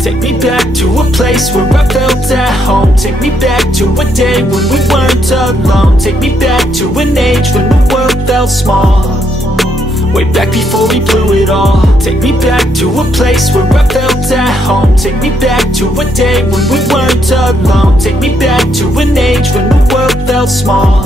Take me back to a place where I felt at home. Take me back to a day when we weren't alone. Take me back to an age when the world felt small, way back before we blew it all. Take me back to a place where I felt at home. Take me back to a day when we weren't alone. Take me back to an age when the world felt small,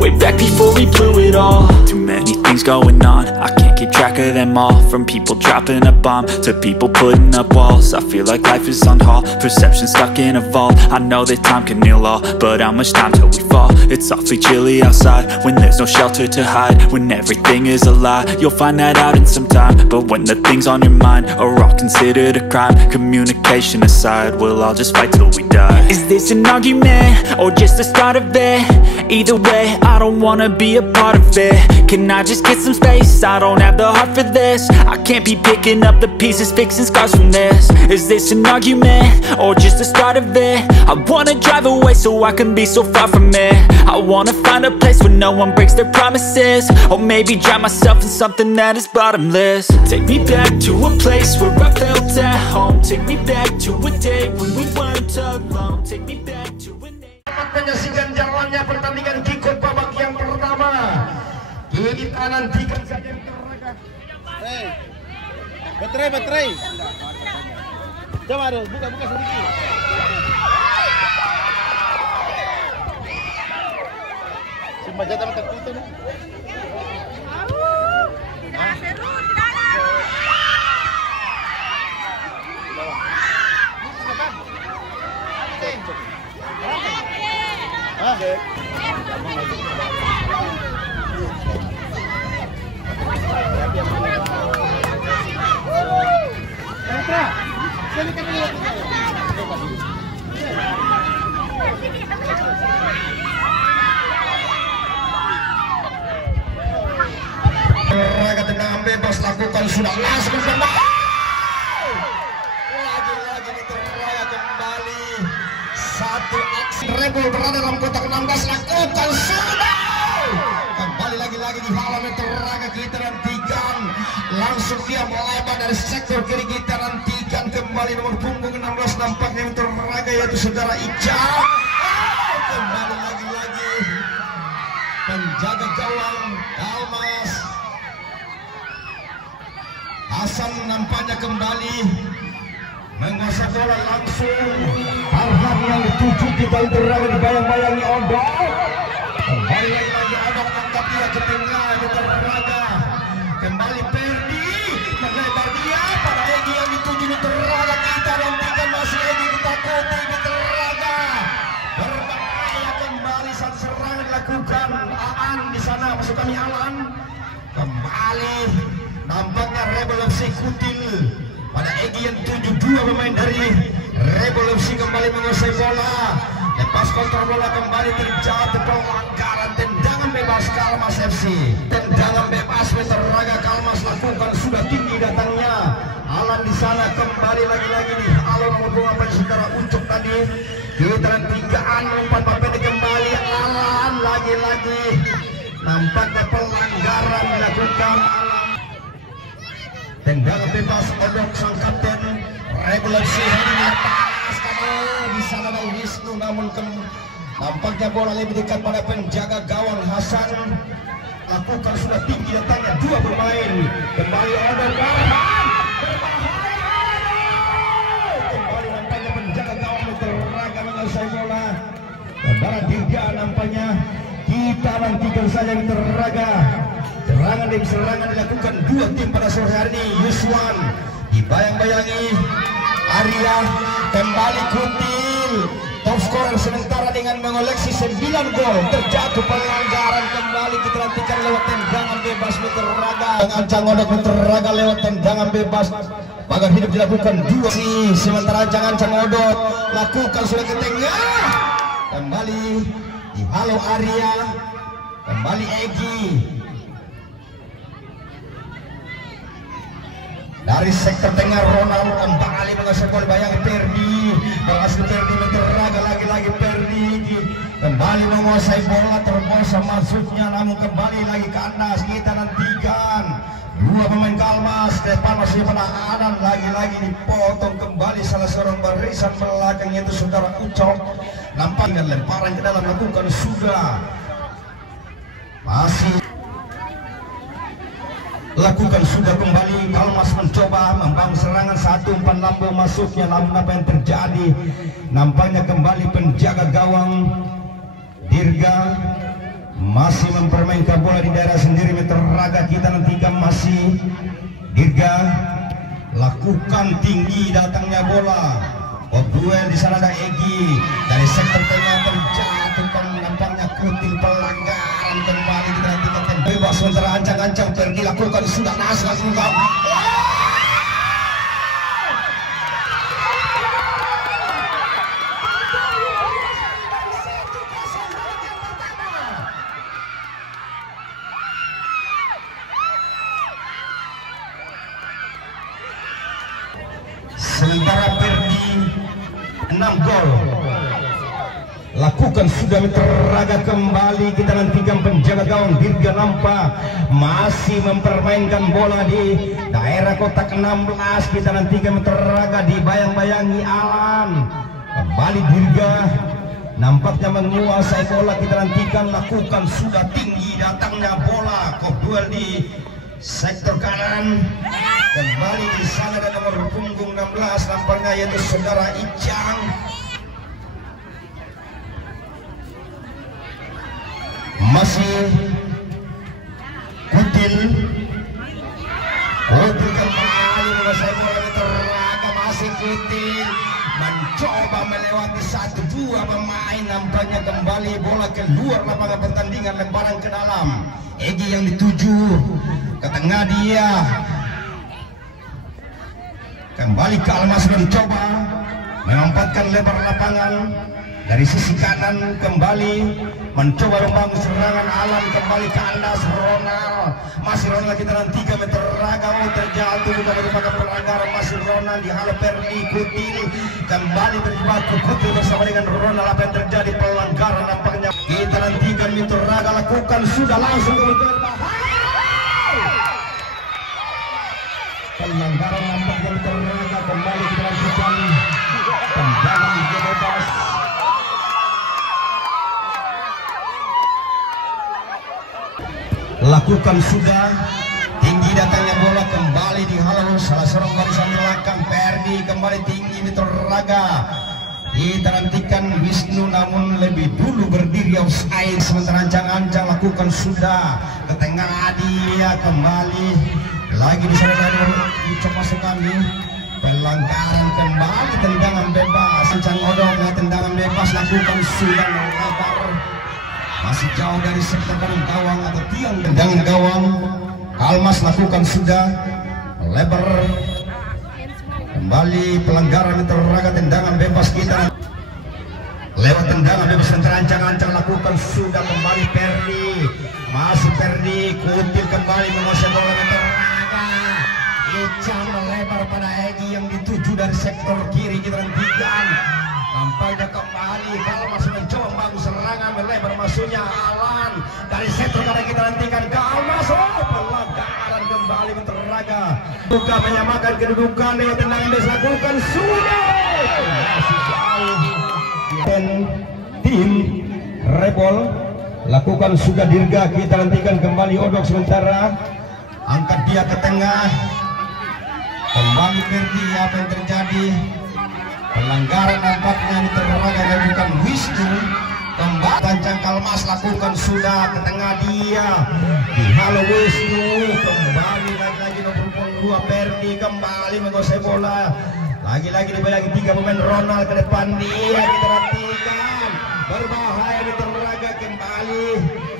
way back before we blew it all. Too many things going on, I can't keep track of them all. From people dropping a bomb to people putting up walls. I feel like life is on hold, perception stuck in a vault. I know that time can heal all, but how much time till we fall? It's awfully chilly outside when there's no shelter to hide. When everything is a lie, you'll find that out in some time. But when the things on your mind are all considered a crime, communication aside, we'll all just fight till we die. Is this an argument or just the start of it? Either way, I don't wanna be a part of it. Can I just get some space? I don't have the heart for this. I can't be picking up the pieces, fixing scars from this. Is this an argument or just the start of it? I wanna drive away so I can be so far from it. I wanna find a place where no one breaks their promises, or maybe drown myself in something that is bottomless. Take me back to a place where I felt at home. Take me back to a day when we weren't alone. Take me back to an age. Menyaksikan jalannya pertandingan kick-off babak yang pertama. Kita nantikan saja baterai. Coba dong, buka sedikit. Cuma jatah tertutup nih. Tidak seru, tidak ada. Raga tendangan bebas lakukan sudah langsung kembali. Lagi-lagi diteraya kembali. Satu aksi rebel berada dalam kotak 16 lakukan sudah. Kembali lagi-lagi dihalau Teraga, kita nantikan. Langsung dia melebar dari sektor kiri, kita nantikan kembali nomor punggung 16 nampaknya Teraga yaitu saudara Ijal. Kembali lagi-lagi penjaga gawang Kalmas Hasan nampaknya kembali menguasai bola langsung. Arhan yang dituju kita Teraga dibayang-bayangi Odok. Kembali lagi Odok angkat dia ke tengah Teraga. Kembali Perdi melebar dia pada Egi yang dituju Teraga. Kita nantikan masih Egi ditakuti Teraga. Berbahaya kembali saat serangan dilakukan. Aan di sana masuk kami Alan. Kembali nampaknya Rebel FC Kutil pada Egi yang 72 pemain dari Rebel FC kembali menguasai bola. Lepas kontrol bola kembali terjadi pelanggaran tendangan bebas Kalmas FC. Tendangan bebas Teraga Kalmas lakukan sudah tinggi datangnya. Alan di sana kembali lagi-lagi di Alan nomor 2 saudara Ucok tadi. Giliran 3an umpan pendek kembali Alan lagi-lagi. Nampaknya pelanggaran dilakukan Alan. Tendangan bebas Odok sang kapten Rebel FC di atas kamu di sana ada Wisnu, namun nampaknya bola lebih dekat pada penjaga gawang Hasan. Lakukan sudah tinggi datangnya dua pemain. Kembali Odok kembali nampaknya penjaga gawang Teraga menguasai bola. Saudara 3 nampaknya kita nantikan saja Teraga. Serangan demi serangan dilakukan dua tim pada sore hari ini. Yuswan dibayang-bayangi Arya, kembali Kutil top scorer sementara dengan mengoleksi 9 gol. Terjatuh pelanggaran kembali kita nantikan lewat tendangan bebas Teraga. Ancang Odok Teraga lewat tendangan bebas. Pagar hidup dilakukan dua sih. Sementara ancang Odok lakukan sudah ke tengah. Kembali dihalau Arya. Kembali Egi. Dari sektor tengah Ronald kembali menguasai bola, bayangi Perdi. Berhasil Perdi Teraga lagi-lagi Perdi kembali menguasai bola, terbosa masuknya namun kembali lagi ke atas. Kita nantikan dua pemain Kalmas depan masih pada Adan lagi-lagi dipotong kembali. seorang barisan belakang itu saudara Ucok. Nampaknya lemparan ke dalam lakukan sudah. Masih lakukan sudah kembali. Kalmas mencoba membangun serangan 1 lambung masuknya, namun apa yang terjadi? Nampaknya kembali penjaga gawang Dirga masih mempermainkan bola di daerah sendiri. Meter raga kita nantikan masih Dirga lakukan tinggi datangnya bola. Duel di sana ada Egi dari sektor tengah terjatuhkan, nampaknya kutil pelanggaran kembali kita nantikan. Bebas sementara ancang-ancang pergi lakukan sudah langsung sementara Perdi 6 gol. Lakukan sudah teraga kembali kita nantikan penjaga gawang Dirga nampak masih mempermainkan bola di daerah kotak 16. Kita nantikan teraga dibayang-bayangi Alan. Kembali Dirga nampaknya menguasai bola. Kita nantikan lakukan sudah tinggi datangnya bola. Kok duel di sektor kanan. Kembali di sana ada nomor punggung 16 nampaknya yaitu saudara Icang. Masih Kutil kembali menguasai bola teraga. Masih Kutil mencoba melewati 1-2 pemain. Nampaknya kembali bola keluar lapangan pertandingan, lemparan ke dalam. Egi yang dituju ke tengah dia. Kembali Kalmas mencoba menempatkan lebar lapangan dari sisi kanan. Kembali mencoba membangun serangan Alam. Kembali ke Andas Ronald. Masih Ronald kita nantikan teraga terjatuh bukan merupakan pelanggaran. Masih Ronald dihalau Perdi Kutil. Kembali terjebak Kutil bersama dengan Ronald. Apa yang terjadi? Pelanggaran nampaknya. Kita nantikan teraga lakukan sudah langsung kebetulan pelanggaran nampaknya teraga. Kembali kita lanjutkan tendangan bebas. Lakukan sudah tinggi datangnya bola. Kembali dihalau salah seorang barisan belakang Perdi. Kembali tinggi teraga. Kita nantikan Wisnu namun lebih dulu berdiri offside. Sementara ancang-ancang lakukan sudah ke tengah dia. Kembali lagi di sana dari coba sekali pelanggaran. Kembali tendangan bebas. Ancang odong tendangan bebas lakukan sudah melebar. Masih jauh dari sektor kanan gawang atau tiang tendangan gawang. Kalmas lakukan sudah melebar. Kembali pelanggaran teraga tendangan bebas kita lewat tendangan bebas terancang-ancang lakukan sudah. Kembali Perdi. Masih Perdi. Kutil kembali menguasai bola teraga. Icang melebar pada Egi yang dituju dari sektor kiri. Kita hentikan. Nampaknya kembali Kalmas mencoba membangun serangan melebar masuknya Alan dari sektor kanan. Kita hentikan Kalmas. Pelanggaran kembali teraga. Buka menyamakan kedudukan lewat tendangan bebas lakukan sudah. Masih jauh. Tim Rebol lakukan sudah Dirga. Kita hentikan kembali Odok sementara angkat dia ke tengah. Kembali Perdi. Apa yang terjadi? Pelanggaran nampaknya teraga dan bukan Wisnu. Kembali tancang Kalmas lakukan sudah ke tengah dia. Dihalau Wisnu. Kembali lagi nomor 2 Perdi. Kembali menguasai bola. Lagi-lagi dibayang 3 pemain Ronald ke depan dia. Kita nantikan berbahaya di teraga kembali.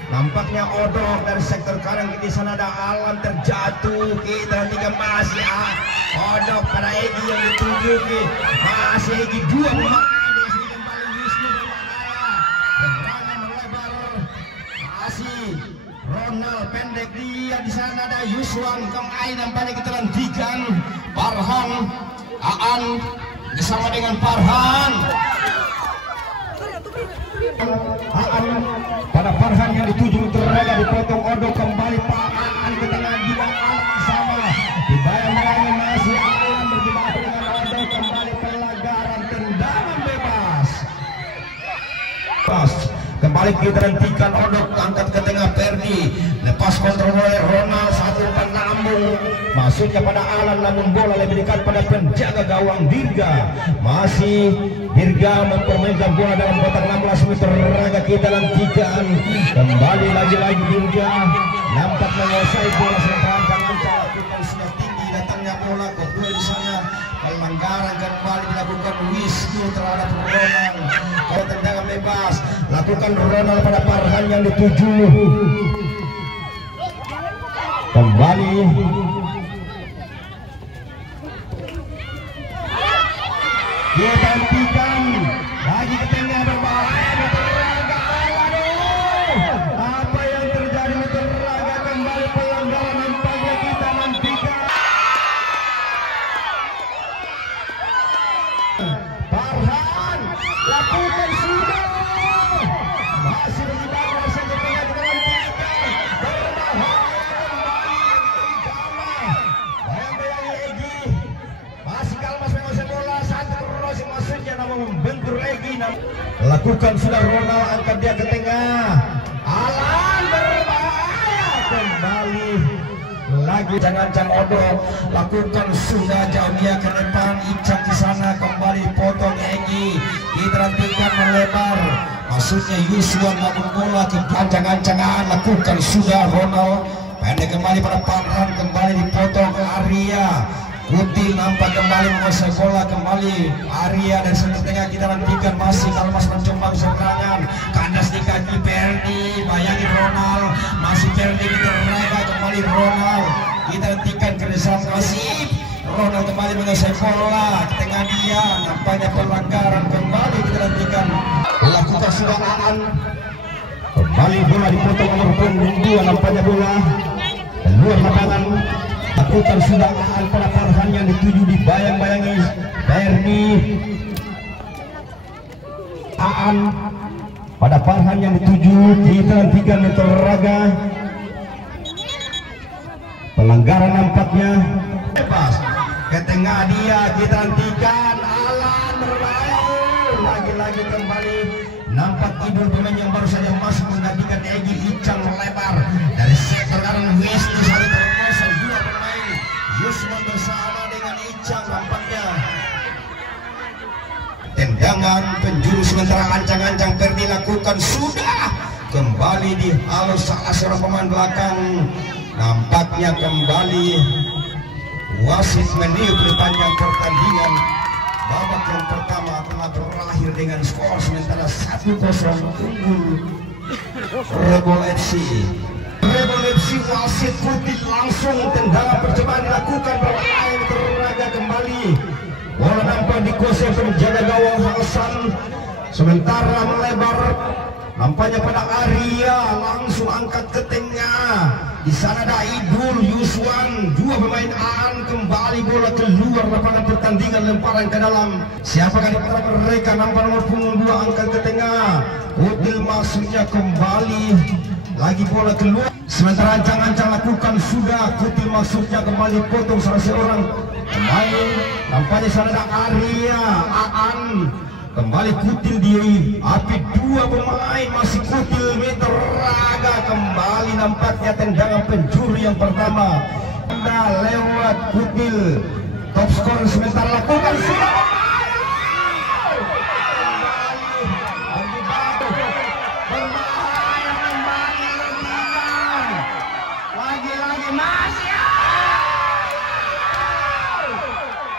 Nampaknya Odok dari sektor kanan. Di sana ada Alan terjatuh. Kita nantikan masih Odok pada Egi yang dituju. Masih Egi 2 pemain. Kembali Wisnu berbahaya. Serangan melebar. Masih Ronald pendek dia. Di sana ada Yuswan. Kembali nampaknya kita nantikan Farhan Aan bersama dengan Farhan. Pada Farhan yang dituju teraga dipotong Odok. Kembali Farhan ke tengah dia sama dibayang-bayangi masih Alam berjumpa dengan Odok. Kembali pelanggaran kembali kita hentikan Odok, angkat ke tengah Perdi, lepas kontrol oleh Ronald, satu umpan lambung masuknya pada Alan, namun bola lebih dekat pada penjaga gawang Dirga. Masih Dirga mempermainkan bola dalam kotak 16 meter raga, kita nantikan kembali lagi-lagi Dirga nampak menguasai bola sementara ancang-ancang lakukan sudah tinggi datangnya bola kedua di sana. Pelanggaran kembali dilakukan Wisnu terhadap Ronald. Kalau tendangan bebas lakukan Ronald pada Farhan yang dituju. Kembali dia gantikan lagi ke tengah berbahaya Teraga. Apa yang terjadi Teraga, kembali pelanggaran nampaknya kita nantikan. Farhan lakukan sudah masih berjibaku saja tengah kita nantikan berbahaya kembali bayang-bayang Egi masih Kalmas menguasai bola, satu terus maksudnya namun membentur Egi lakukan sudah Ronald, angkat dia ke tengah Alan berbahaya kembali lagi jangan Odok lakukan sudah jauh dia ke depan Icak di sana kembali potong Egi kita nantikan melebar maksudnya Yusuf namun bola ke ancang-ancangan lakukan sudah Ronald pendek kembali pada Farhan kembali dipotong ke Arya Kutil nampak kembali menguasai bola kembali Arya dan setengah kita nantikan masih Kalmas mencoba serangan kandas di kaki Perdi bayangin Ronald masih Perdi kita raga kembali Ronald kita nantikan keresahan masih Ronald kembali menguasai bola ke tengah dia nampaknya pelanggaran kembali kita nantikan lakukan sudahan kembali bola dipotong nomor punggung 2 nampaknya bola keluar lapangan lakukan sudahan pada Farhan yang dituju dibayang-bayangi Perdi Aan pada Farhan yang dituju kita nantikan Teraga pelanggaran nampaknya bebas ke tengah dia kita nantikan Alan berbahaya lagi-lagi kembali nampak idul pemain yang baru saja masuk menggantikan Egi Icang melebar dari sektor kanan Wisnu satu terkosong dua pemain Yusman bersama dengan Icang nampaknya tendangan penjuru sementara ancang-ancang Perdi lakukan sudah kembali di halus salah seorang pemain belakang nampaknya kembali wasit meniup perpanjang pertandingan babak yang pertama telah berakhir dengan skor sementara 1-0 unggul Rebel FC. Rebel FC wasit putih langsung tendangan percobaan dilakukan berbahaya Teraga kembali bola nampak dikuasai penjaga gawang Hasan sementara melebar nampaknya pada Arya langsung angkat ke tengah di sana ada Idul Yuswan dua pemain Aan kembali bola keluar lapangan pertandingan lemparan ke dalam siapakah di antara mereka nampak nomor punggung 2 angkat ke tengah Kutil maksudnya kembali lagi bola keluar sementara ancang-ancang lakukan sudah Kutil maksudnya kembali potong salah seorang pemain nampaknya sana ada Arya Aan kembali Kutil diri api dua pemain masih Kutil Teraga kembali nampaknya tendangan penjuru yang pertama anda lewat Kutil top skor sementara lakukan sudah berbahaya kembali lagi-lagi masih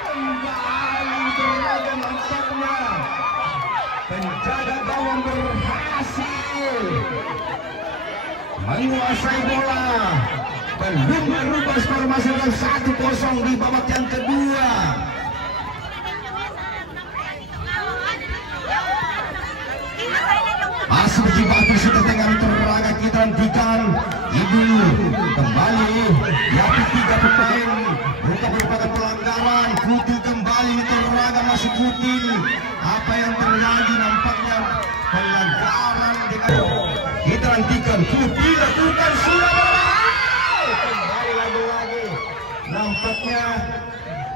kembali Teraga nampaknya penjaga gawang berhasil menguasai bola belum merubah skor masih 1-0 di babak yang kedua masih berjibaku sudah tengah Teraga kita hentikan Ibu kembali yakni 3 pemain bukan merupakan pelanggaran Kutil kembali Teraga masih Kutil apa yang terjadi nampaknya pelanggaran kita hentikan Kutil lakukan sudah kembali lagi-lagi nampaknya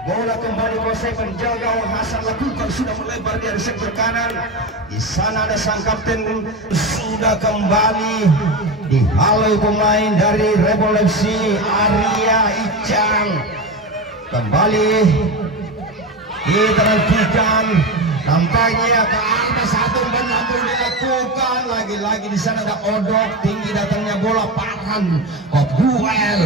bola kembali kuasai penjaga Hasan lakukan sudah melebar dari sektor kanan. Di sana ada sang kapten sudah kembali dihalau pemain dari Rebel FC Arya Icang. Kembali kita nantikan tampaknya ke atas satu penampu dilakukan lagi-lagi. Di sana ada Odok, tinggi datangnya bola Farhan Obuel.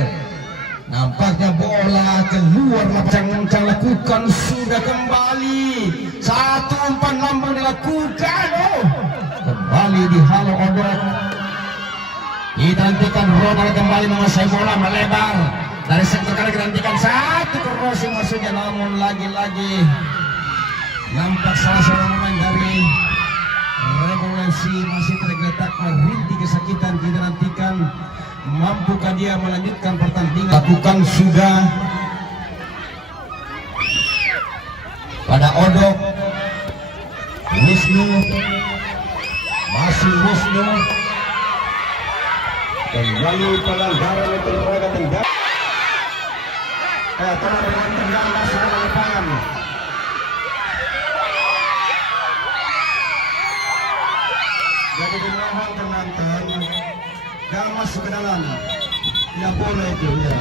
Nampaknya bola keluar lapangan lakukan sudah kembali. Satu umpan lambung dilakukan. Kembali dihalau Odok. Kita nantikan Ronald kembali menguasai bola melebar dari sektor kanan. Kita nantikan satu crossing masuknya, namun lagi-lagi nampak salah seorang pemain dari Revolusi masih tergeletak merintih kesakitan. Kita nantikan mampukah dia melanjutkan pertandingan. Lakukan sudah pada Odok. Wisnu masih Wisnu kembali pelanggaran olahraga tendangan. Tendangan tendangan masuk ke lapangan. Jadi dimohon penonton jangan masuk ke dalam. Tidak boleh itu ya.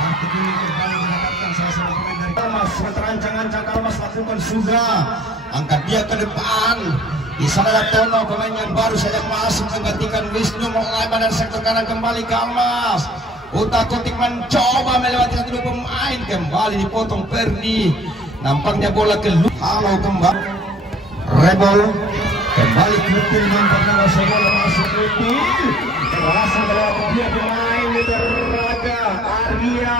Kartu kuning kembali mendapatkan salah satu pemain dari Kalmas. Terancang-ancang Kalmas lakukan sudah. Angkat dia ke depan. Di sana ada Tono, pemain yang baru saja masuk menggantikan Wisnu. Mulai dari sektor kanan kembali Kalmas. Utak-utik mencoba melewati satu pemain, kembali dipotong Perdi. Nampaknya bola keluar. Halo kembali Rebel kembali Kutil, nampaknya masuk bola masuk Kutil. Terasa melewati dia pemain Raga Arya.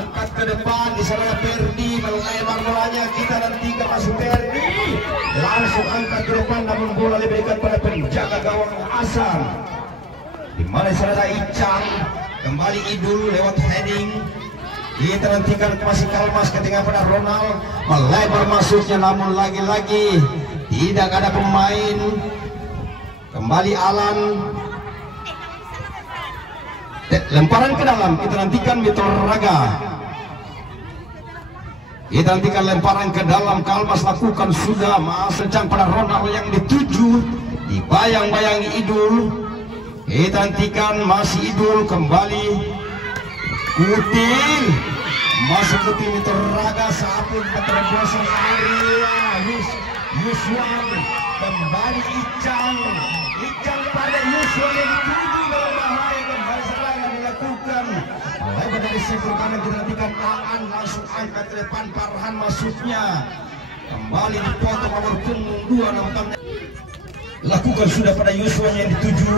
Angkat ke depan, di sana Perdi melebar bolanya. Kita nantikan masuk Perdi. Langsung angkat ke depan, namun bola diberikan pada penjaga gawang Hasan. Di mana sana ada Icang. Kembali Idul lewat heading. Kita nantikan masih Kalmas ke tengah pada Ronald. Melebar masuknya, namun lagi-lagi tidak ada pemain. Kembali Alan. Lemparan ke dalam. Kita nantikan Mitra Raga. Kita nantikan lemparan ke dalam. Kalmas lakukan sudah. Masuk pada Ronald yang dituju. Dibayang-bayangi Idul. Kita nantikan masih Idul kembali Kutil masuk ke tim itu Raga saat ini terobosan Arya Yuswan kembali Icang pada Yuswan yang dituju dalam bahaya. Kembali serangan dilakukan lebar dari sektor kanan. Kita nantikan Aan langsung angkat ke depan. Farhan masuknya kembali dipotong nomor punggung 2. Nampaknya lakukan sudah pada Yuswan yang dituju.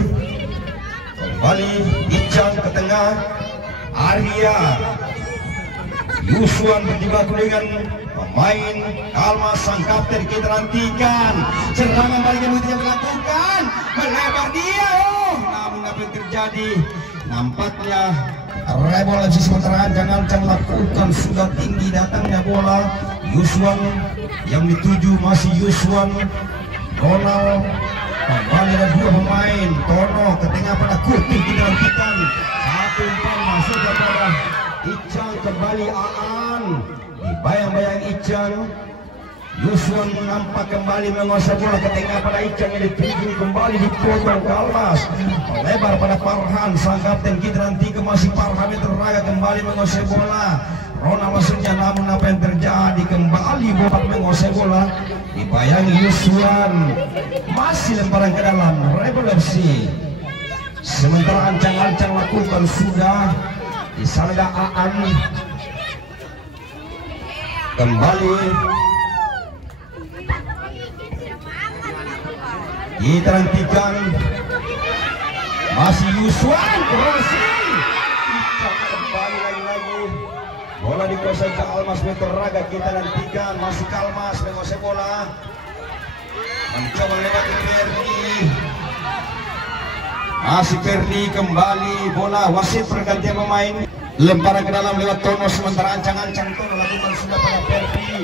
Kembali Icang ke tengah. Arya Yuswan berjibaku dengan pemain Kalmas sang kapten. Kita nantikan serangan balik yang dilakukan. Melebar dia. Namun apa yang terjadi? Nampaknya Rebel FC sementara ancang-ancang lakukan sudah tinggi datangnya bola. Yuswan yang dituju masih Yuswan. Ronald kembali ada dua pemain. Tono ke tengah pada Kurti. Kita nantikan satu umpan masuk kepada Icang. Kembali Aan dibayang-bayang Icang. Yuswan nampak kembali menguasai bola ke tengah pada Icang yang dituju. Kembali dipotong Kalmas. Melebar pada Farhan sang kapten. Kita nanti ke masih Farhan Raga kembali menguasai bola. Ronald maksudnya, namun apa yang terjadi? Kembali bola menguasai bola. Dibayangi Yuswan. Masih lemparan ke dalam Rebel FC. Sementara ancang-ancang lakukan sudah. Di sana ada Aan. Kembali kita nantikan masih Yuswan crossing. Kembali lagi-lagi bola dikuasai ke Kalmas Mitra Raga. Kita nantikan masih Kalmas menguasai bola. Mencoba lewati Perdi. Masih Perdi kembali bola. Wasit pergantian pemain. Lemparan ke dalam lewat Tono. Sementara ancang-ancang Tono lakukan sudah pada Perdi.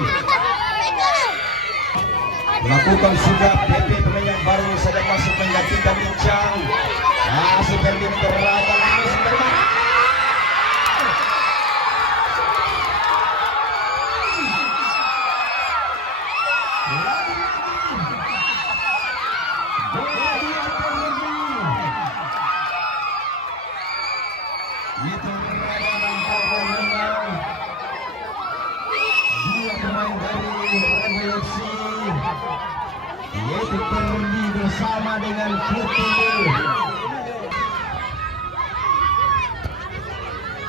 Melakukan sudah PP pemain yang baru saja masuk menggantikan Icang. Masih Perdi Mitra Raga langsung terbang. Itu nampaknya dua pemain dari Rebel FC, yaitu Perdi bersama dengan Kutil.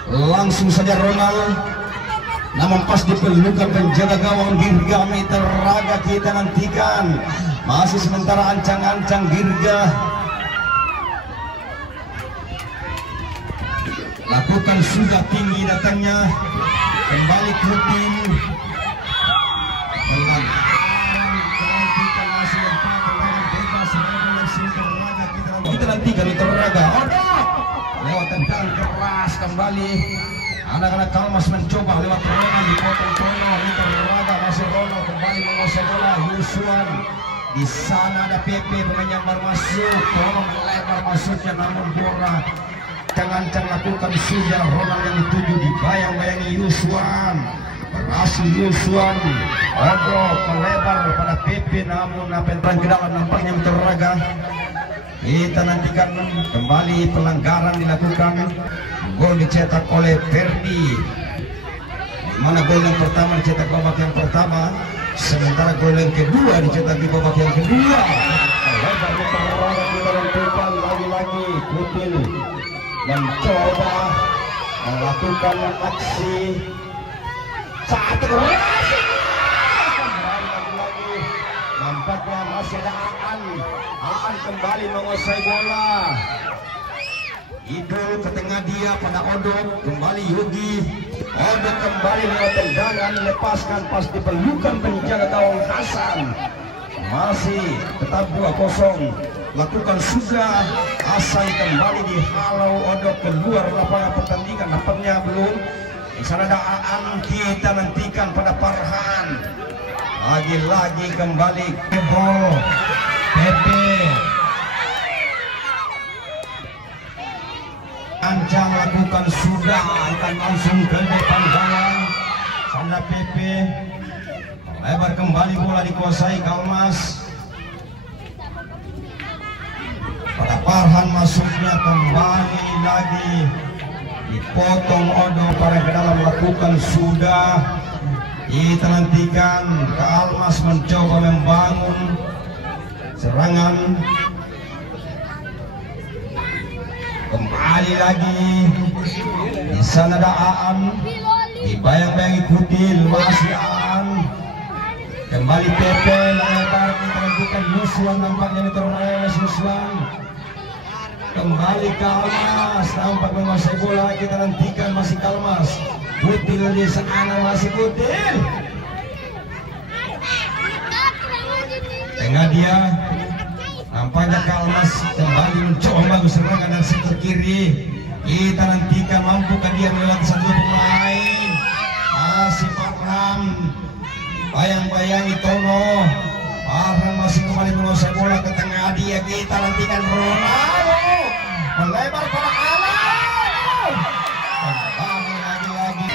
Langsung saja Ronald, namun pas diperlukan penjaga gawang Dirga Mitra Raga. Kita nantikan masih sementara ancang-ancang Dirga lakukan sudah tinggi datangnya kembali Kutil. Kita nantikan Mitra Raga. Lewat tendang keras kembali. Anak-anak Kalmas mencoba lewat Ronald, dipotong Tono. Mitra Raga masih Ronald kembali menguasai bola. Yusuan di sana ada Pepe, pemain yang baru masuk. Tono melebar masuknya, namun bola ancang-ancang lakukan sudah. Ronald yang dituju dibayang-bayangi Yusuan. Berhasil Yusuan. Odok melebar pada Pepe, namun apa yang ke dalam nampaknya Mitra Raga. Kita nantikan kembali pelanggaran dilakukan. Gol dicetak oleh Ferdi. Mana gol yang pertama dicetak babak yang pertama, sementara gol yang kedua dicetak di babak yang kedua. Kita nantikan lagi-lagi Kutil mencoba melakukan aksi saat berhasil. Lagi-lagi nampaknya masih ada Aan kembali menguasai bola. Idul ke tengah dia pada Odok, kembali Yogi. Odok kembali lewat tendangan, lepaskan pas diperlukan penjaga gawang Hasan. Masih tetap 2-0. Lakukan sudah. Hasan kembali dihalau Odok keluar lapangan pertandingan. Nampaknya belum. Di sana ada Aan. Kita nantikan pada Farhan. Lagi-lagi kembali ke bol. Pepe ancang lakukan sudah, akan langsung ke depan gawang. Sana Pepe lebar kembali, bola dikuasai Kalmas. Pada Farhan masuknya kembali lagi dipotong Odok pada ke dalam lakukan sudah. Kita nantikan Kalmas mencoba membangun serangan. Kembali lagi di sana ada Aan, dibayang-bayangi Kutil, masih Aan. Kembali Pepe lebar, kita nantikan Yusuan, nampaknya diterus Yusuan. Kembali Kalmas, nampak menguasai bola. Kita nantikan masih Kalmas. Kutil di sana, masih Kutil. Tengah dia, nampaknya Kalmas kembali mencoba serangan dan sektor kiri. Kita nantikan mampukah dia melewati satu pemain. Masih Farhan, bayang-bayangi Tono. Farhan masih kembali menguasai bola ke tengah dia. Kita nantikan Ronaldo melebar pada Alan. Kembali lagi-lagi.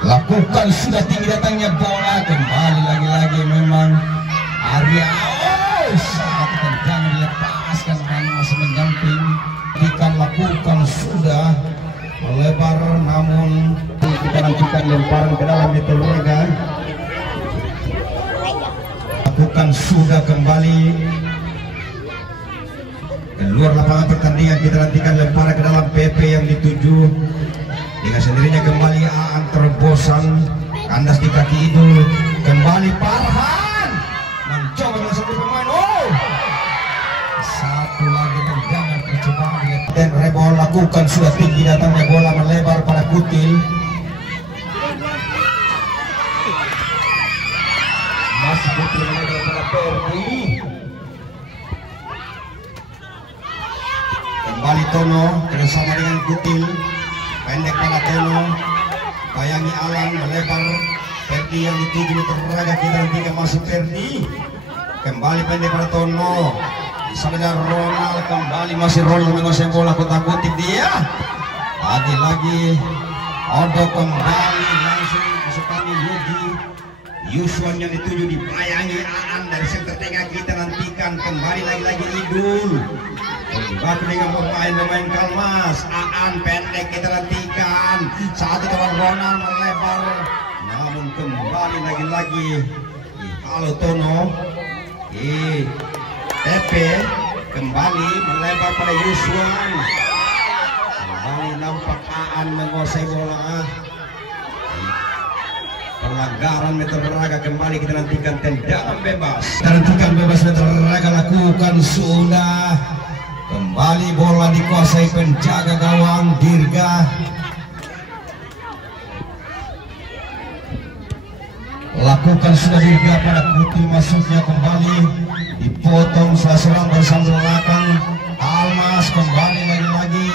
Lakukan sudah tinggi datangnya bola. Kembali lagi-lagi memang Arya saat tendangan dilepaskan, masih mendamping. Kita lakukan sudah melebar, namun kita lanjutkan lemparan ke dalam Mitra Raga. Lakukan sudah kembali keluar lapangan pertandingan. Kita nantikan lemparan ke dalam PP yang dituju. Dengan sendirinya kembali Aan terbosan, kandas di kaki Idul. Kembali Farhan mencoba dengan satu pemain. Satu lagi tendangan percobaan. Dan Rebol lakukan sudah tinggi datangnya bola melebar pada Kutil. Masih Kutil melebar pada Perdi. Kembali Tono bersama dengan Kutil. Pendek pada Tono, bayangi Alan melebar. Perdi yang dituju Mitra Raga. Kita nantikan masuk Perdi. Kembali pendek pada Tono. Di sana ada Ronald, kembali masih Ronald menguasai bola, kotak-kotik dia. Lagi-lagi Odok kembali langsung disukani Yogi. Yuswan yang dituju dibayangi Aan dari center tengah. Kita nantikan kembali lagi-lagi Idul. Kembali dengan pemain Kalmas. Aan pendek kita nantikan. Satu teman Ronald melebar. Namun kembali lagi-lagi Halo Tono. Pepe kembali melebar pada Yuswan. Kembali nampak Aan menguasai bola. Pelanggaran Meter Raga kembali kita nantikan tendangan bebas. Kita nantikan bebas Meter Raga lakukan sudah. Kembali bola dikuasai penjaga gawang Dirga. Lakukan sudah Dirga pada Kutil masuknya kembali dipotong selang bersama belakang. Almas kembali lagi-lagi.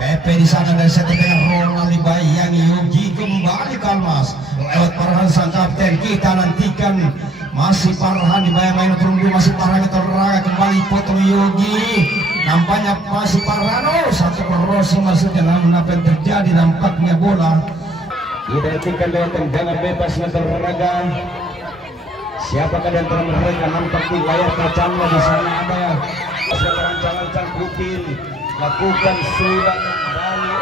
Pepe di sana dari center tengah Ronald dibayangi Yogi kembali Kalmas lewat Farhan sang kapten. Kita nantikan masih Farhan dibayang-bayang turun dulu masih Farhan Teraga kembali potong Yogi. Nampaknya masih Farhan satu crossing maksudnya, namun apa yang terjadi nampaknya bola kita nantikan lewat tendangan bebas Teraga. Siapakah di antara mereka nampak di layar kacanya di sana ada rancangan Kutil. Lakukan sudah kembali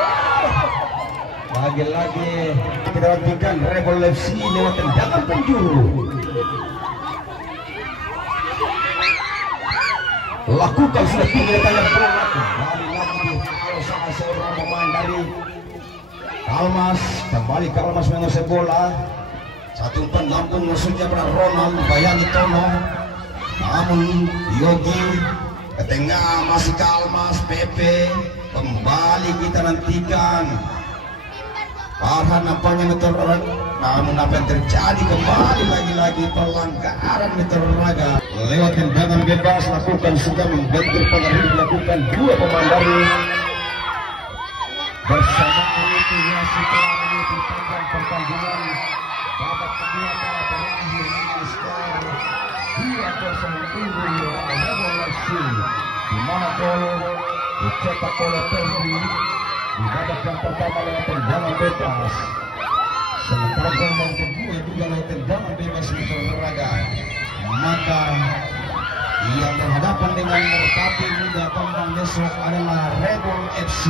lagi-lagi kita nantikan Rebel FC lewat tendangan penjuru. Lakukan sudah tinggi tanya bola kembali lagi di halo sama seorang pemain dari Kalmas. Kembali Kalmas menguasai bola. Satu umpan lampung maksudnya pada Ronald bayangi Tono. Namun Yogi ke tengah masih Kalmas. Pepe kembali kita nantikan Farhan nampaknya Meter Raga. Namun apa yang terjadi kembali lagi-lagi pelanggaran Meter Raga lewat tendangan bebas. Lakukan sudah membentur pengaruh dilakukan dua pemain dari bersamaan itu ya setelah menyebutkan pertandingan babak kedua pada berakhir dengan skor 2-0 unggul Rebel FC, di mana gol dicetak oleh Pelri di babak yang pertama lewat tendangan bebas. Sementara gol yang kedua juga lewat tendangan bebas Meter Raga. Maka yang berhadapan dengan Merpati Muda Tombang besok adalah Rebel FC.